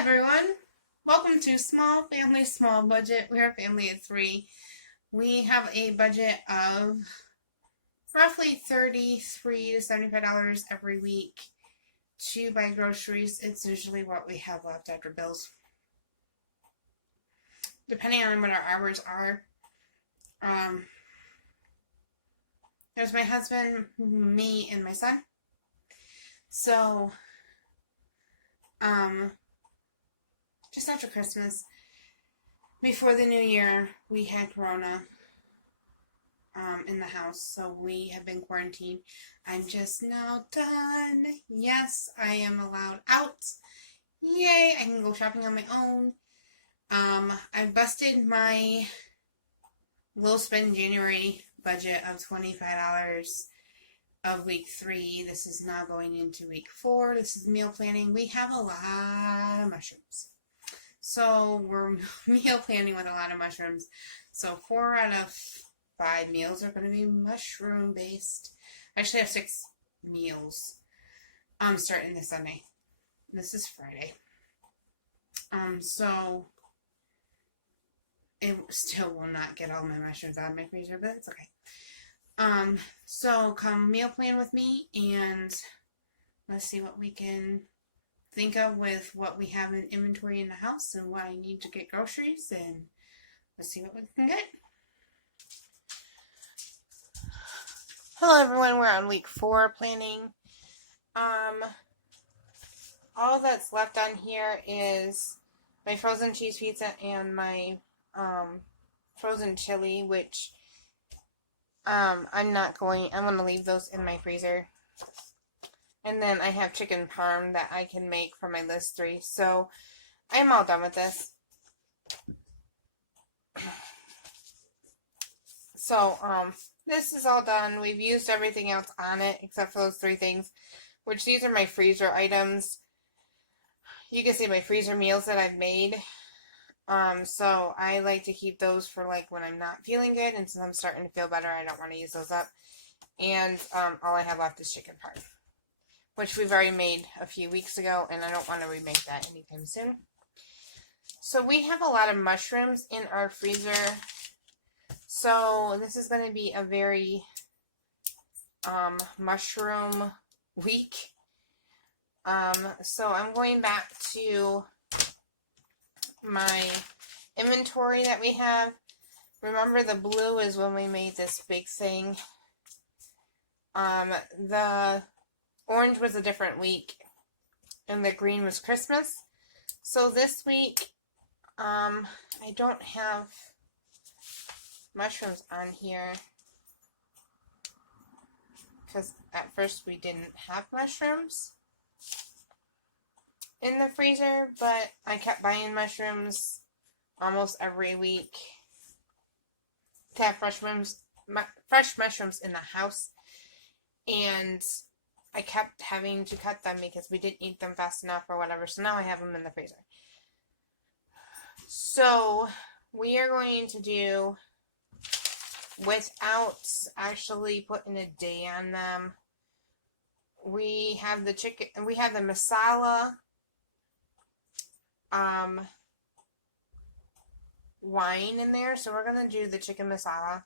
everyone. Welcome to Small Family, Small Budget. We're a family of three. We have a budget of roughly $33 to $75 every week to buy groceries. It's usually what we have left after bills. Depending on what our hours are. There's my husband, me, and my son. So, just after Christmas, before the new year, we had Corona in the house, so we have been quarantined. I'm just now done. Yes, I am allowed out. Yay, I can go shopping on my own. I busted my low spend January budget of $25 of week 3. This is now going into week 4. This is meal planning. We have a lot of mushrooms. So we're meal planning with a lot of mushrooms. So 4 out of 5 meals are going to be mushroom based. I actually have 6 meals starting this Sunday. This is Friday. So it still will not get all my mushrooms out of my freezer, but it's okay. So come meal plan with me and let's see what we can think of with what we have in inventory in the house and what I need to get groceries, and let's see what we can get. Hello everyone, we're on week 4 planning. All that's left on here is my frozen cheese pizza and my frozen chili, which I'm going to leave those in my freezer. And then I have chicken parm that I can make for my list 3. So I'm all done with this. So this is all done. We've used everything else on it except for those 3 things, which these are my freezer items. You can see my freezer meals that I've made. So I like to keep those for like when I'm not feeling good, and since I'm starting to feel better, I don't want to use those up. And all I have left is chicken parm, which we've already made a few weeks ago, and I don't want to remake that anytime soon. So we have a lot of mushrooms in our freezer. So this is going to be a very mushroom week. So I'm going back to my inventory that we have. Remember, the blue is when we made this big thing. The orange was a different week, and the green was Christmas. So this week, I don't have mushrooms on here, because at first we didn't have mushrooms in the freezer, but I kept buying mushrooms almost every week to have fresh mushrooms in the house, and I kept having to cut them because we didn't eat them fast enough or whatever, so now I have them in the freezer. So we are going to do, without actually putting a day on them, we have the chicken, we have the Marsala wine in there, so we're going to do the chicken Marsala.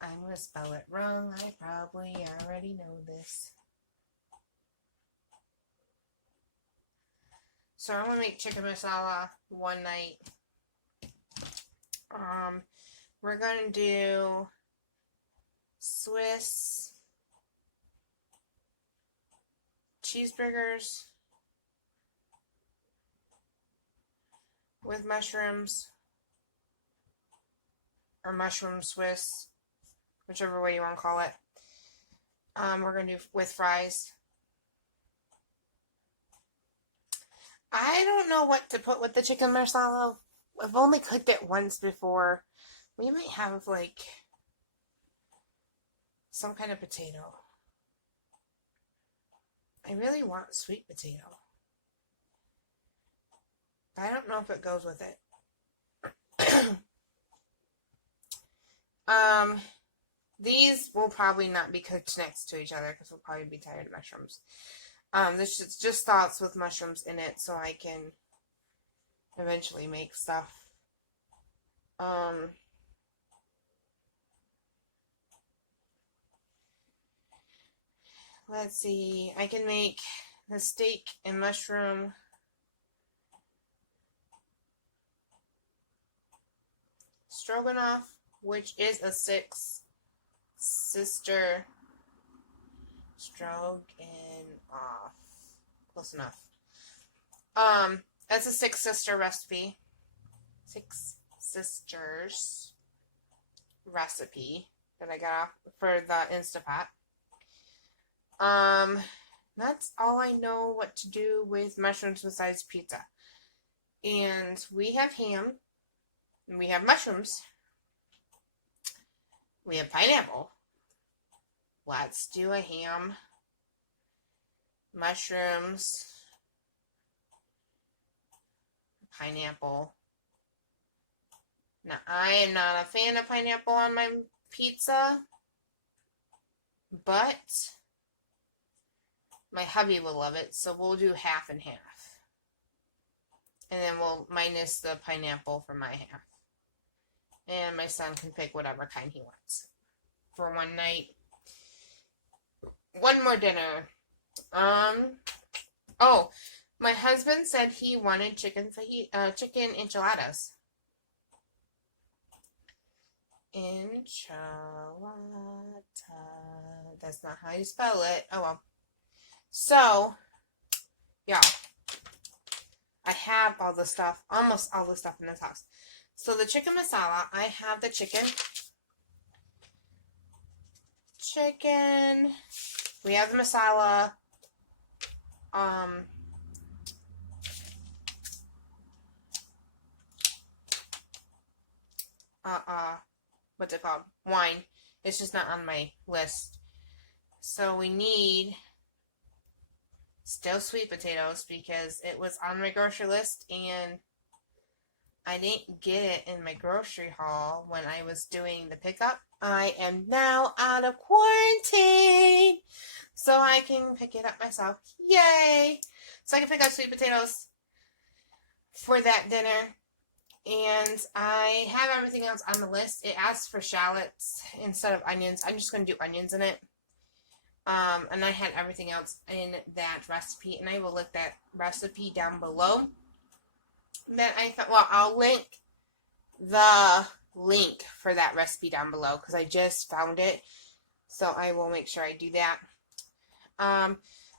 I'm going to spell it wrong. I probably already know this. So I'm going to make chicken Marsala one night. We're going to do Swiss cheeseburgers with mushrooms, or mushroom Swiss, whichever way you want to call it. We're going to do with fries. I don't know what to put with the chicken Marsala. I've only cooked it once before. We might have like some kind of potato. I really want sweet potato, but I don't know if it goes with it. These will probably not be cooked next to each other because we'll probably be tired of mushrooms. This is just thoughts with mushrooms in it, so I can eventually make stuff. Let's see. I can make the steak and mushroom stroganoff, which is a six sister stroganoff. Close enough. That's a six sister recipe. Six sisters recipe that I got off for the Instapot. That's all I know what to do with mushrooms besides pizza. And we have ham. And we have mushrooms. We have pineapple. Let's do a ham, mushrooms, pineapple. Now, I am not a fan of pineapple on my pizza, but my hubby will love it, so we'll do half and half. And then we'll minus the pineapple for my half. And my son can pick whatever kind he wants for one night. One more dinner. Oh, my husband said he wanted chicken enchiladas. Enchilada. That's not how you spell it. Oh well. So, yeah. I have all the stuff, almost all the stuff in this house. So the chicken masala, I have the chicken. We have the masala. What's it called? Wine. It's just not on my list. So we need still sweet potatoes because it was on my grocery list and I didn't get it in my grocery haul when I was doing the pickup. I am now out of quarantine, so I can pick it up myself. Yay! So I can pick up sweet potatoes for that dinner. And I have everything else on the list. It asks for shallots instead of onions. I'm just going to do onions in it. And I had everything else in that recipe, and I will link that recipe down below. Then I thought, well, I'll link the link for that recipe down below because I just found it. So I will make sure I do that.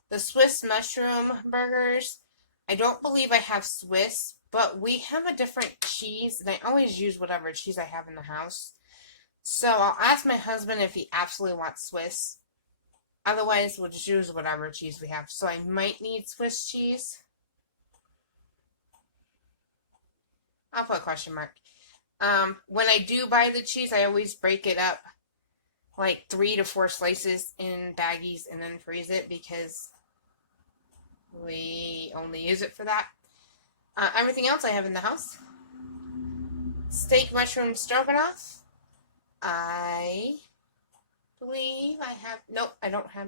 The Swiss mushroom burgers, I don't believe I have Swiss, but we have a different cheese, and I always use whatever cheese I have in the house. So I'll ask my husband if he absolutely wants Swiss. Otherwise, we'll just use whatever cheese we have. So I might need Swiss cheese. I'll put a question mark. When I do buy the cheese, I always break it up like 3 to 4 slices in baggies and then freeze it because we only use it for that. Everything else I have in the house. Steak mushroom stroganoff. I believe I have. Nope, I don't have.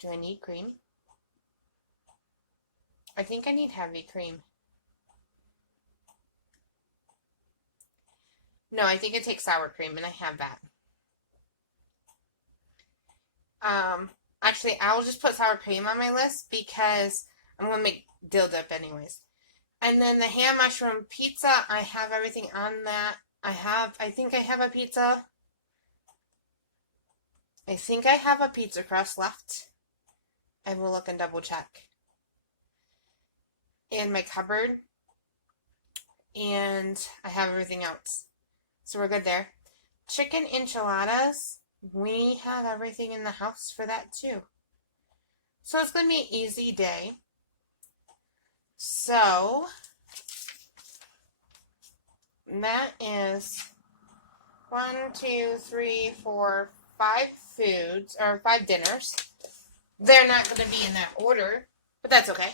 Do I need cream? I think I need heavy cream. No, I think it takes sour cream, and I have that. Actually, I'll just put sour cream on my list because I'm going to make dill dip anyways. And then the ham mushroom pizza, I have everything on that. I think I have a pizza. I think I have a pizza crust left. I will look and double check. In my cupboard. And I have everything else. So we're good there. Chicken enchiladas. We have everything in the house for that too. So it's going to be an easy day. So that is 1, 2, 3, 4, 5 foods, or 5 dinners. They're not going to be in that order, but that's okay.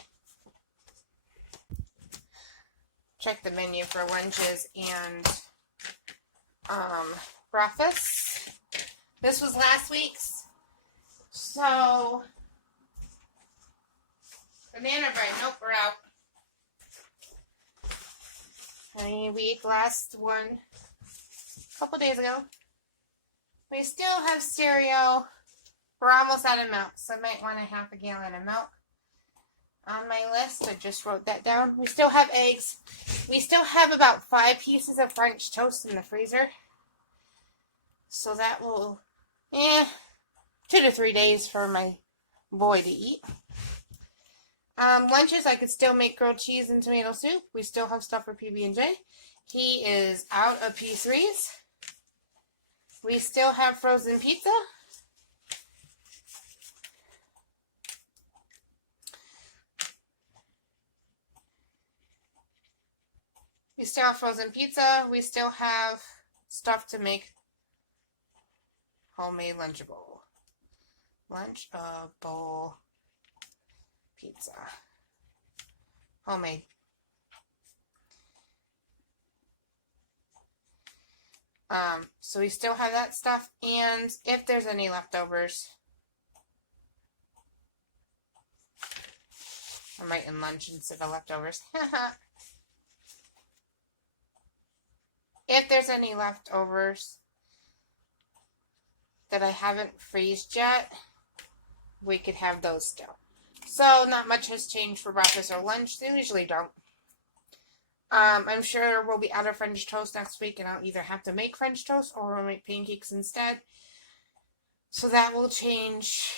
Check the menu for lunches and breakfast. This was last week's. So, banana bread. Nope, we're out. We ate the last one a couple days ago. We still have cereal. We're almost out of milk, so I might want a half a gallon of milk on my list. I just wrote that down. We still have eggs. We still have about 5 pieces of French toast in the freezer. So that will, 2 to 3 days for my boy to eat. Lunches, I could still make grilled cheese and tomato soup. We still have stuff for PB&J. He is out of P3s. We still have frozen pizza. We still have frozen pizza. We still have stuff to make homemade Lunchable pizza. Homemade. So we still have that stuff, and if there's any leftovers, I'm writing lunch instead of leftovers. If there's any leftovers that I haven't freezed yet, we could have those still. So not much has changed for breakfast or lunch. They usually don't. I'm sure we'll be out of French toast next week, and I'll either have to make French toast or we'll make pancakes instead. So that will change.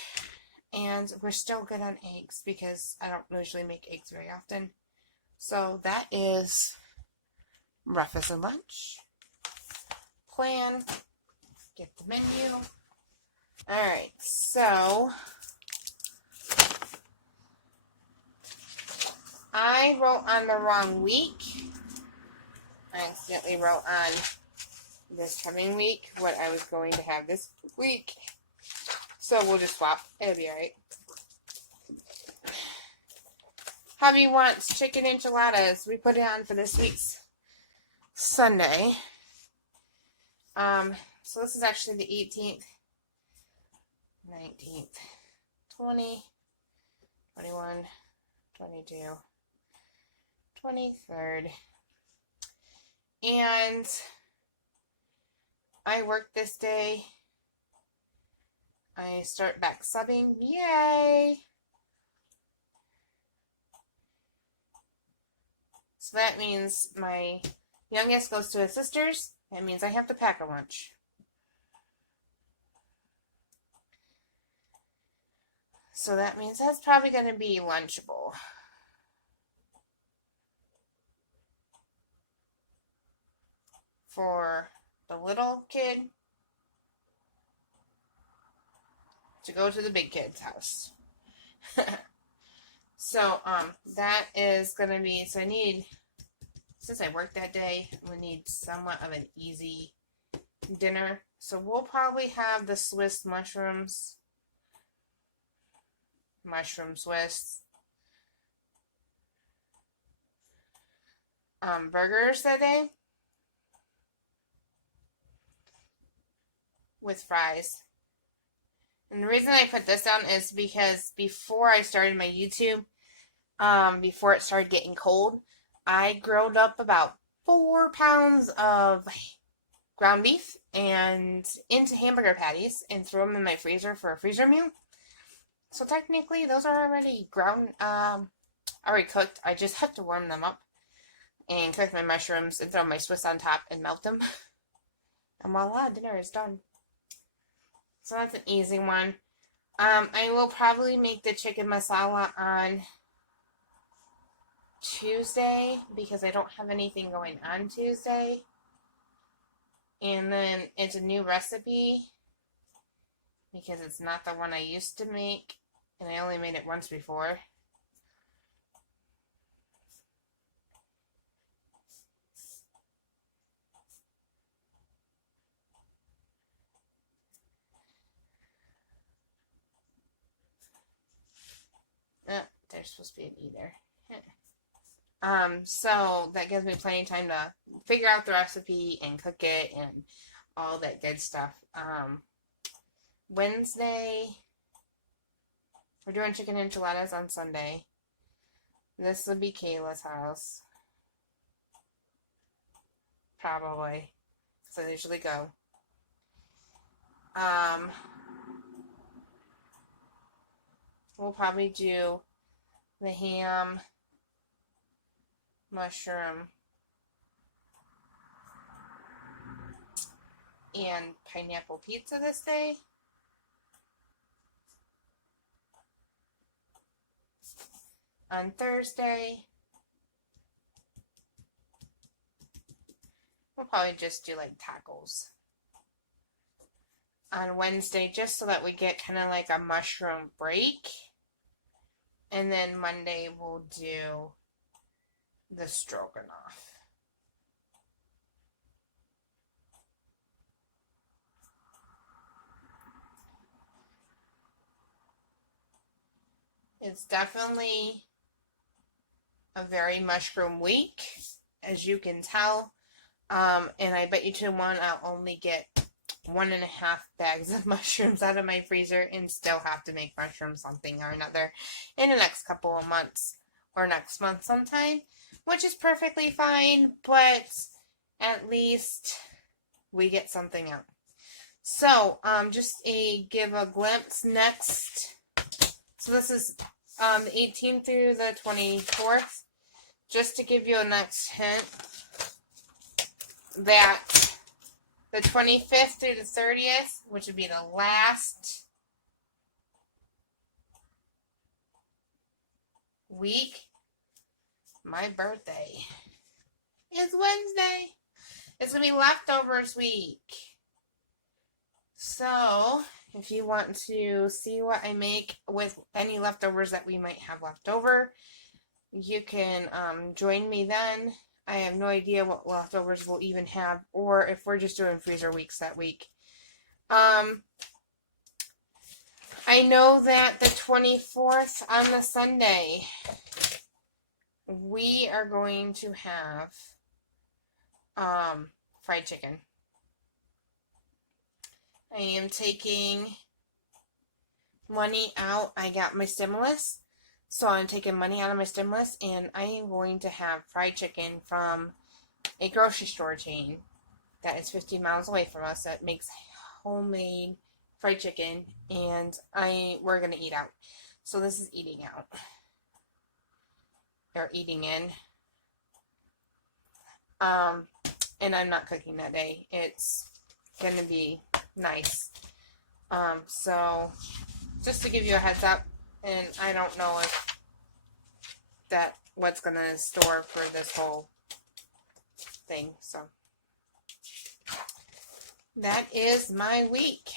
And we're still good on eggs because I don't usually make eggs very often. So that is breakfast and lunch. Plan. Get the menu. Alright, so I wrote on the wrong week. I accidentally wrote on this coming week what I was going to have this week. So we'll just swap. It'll be alright. Hubby wants chicken enchiladas. We put it on for this week's Sunday. So this is actually the 18th, 19th, 20, 21, 22, 23rd. And I work this day. I start back subbing. Yay! So that means my youngest goes to his sister's. That means I have to pack a lunch. So that means that's probably going to be Lunchable. For the little kid to go to the big kid's house. So, that is going to be, so I need, since I worked that day, we need somewhat of an easy dinner. So we'll probably have the Swiss mushrooms. Mushroom Swiss. Burgers that day. With fries. And the reason I put this down is because before I started my YouTube, before it started getting cold, I grilled up about 4 pounds of ground beef and into hamburger patties and threw them in my freezer for a freezer meal. So technically, those are already already cooked. I just have to warm them up and cook my mushrooms and throw my Swiss on top and melt them. And voila, dinner is done. So that's an easy one. I will probably make the chicken masala on Tuesday because I don't have anything going on Tuesday. And then it's a new recipe because it's not the one I used to make. And I only made it once before. There's supposed to be an E there. So that gives me plenty of time to figure out the recipe and cook it and all that good stuff. Wednesday, We're doing chicken enchiladas on Sunday. This would be Kayla's house. Probably. So they usually go. We'll probably do the ham, mushroom, and pineapple pizza this day. On Thursday, we'll probably just do like tacos. On Wednesday, just so that we get kind of like a mushroom break. And then Monday, we'll do the stroganoff. It's definitely a very mushroom week, as you can tell. And I bet you to one, I'll only get 1.5 bags of mushrooms out of my freezer and still have to make mushrooms something or another in the next couple of months or next month sometime, which is perfectly fine, but at least we get something out. So, just give a glimpse next. So this is the 18th through the 24th. Just to give you a next hint, that the 25th through the 30th, which would be the last week, my birthday is Wednesday. It's going to be leftovers week. So, if you want to see what I make with any leftovers that we might have left over, you can join me then. I have no idea what leftovers we'll even have, or if we're just doing freezer weeks that week. I know that the 24th on the Sunday, we are going to have fried chicken. I am taking money out. I got my stimulus. So I'm taking money out of my stimulus, and I am going to have fried chicken from a grocery store chain that is 50 miles away from us that makes homemade fried chicken, and we're going to eat out. So this is eating out. Or eating in. And I'm not cooking that day. It's going to be nice. So just to give you a heads up, and I don't know if what's going to store for this whole thing. So that is my week.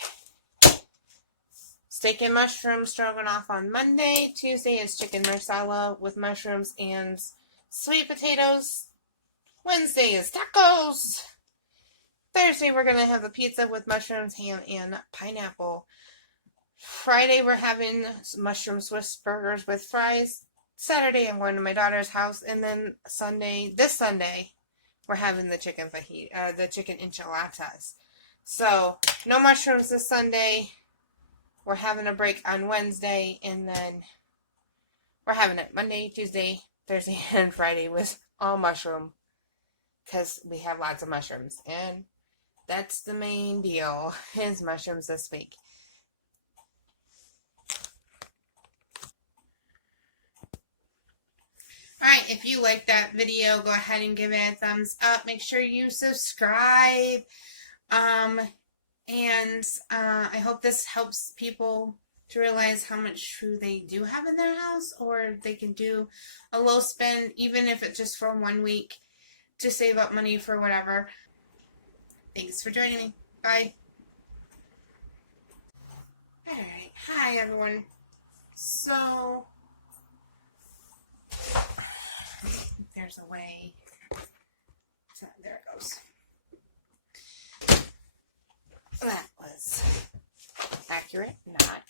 Steak and mushroom stroganoff on Monday. Tuesday is chicken marsala with mushrooms and sweet potatoes. Wednesday is tacos. Thursday we're going to have a pizza with mushrooms, ham, and pineapple. Friday we're having mushroom Swiss burgers with fries. Saturday I'm going to my daughter's house, and then this Sunday, we're having the chicken the chicken enchiladas. So no mushrooms this Sunday. We're having a break on Wednesday, and then we're having it Monday, Tuesday, Thursday, and Friday with all mushroom, because we have lots of mushrooms, and that's the main deal, is mushrooms this week. Alright, if you like that video, go ahead and give it a thumbs up. Make sure you subscribe. I hope this helps people to realize how much food they do have in their house, or they can do a low spend, even if it's just for 1 week, to save up money for whatever. Thanks for joining me. Bye. Alright, hi everyone. So, there's a way. So, there it goes. That was accurate, not.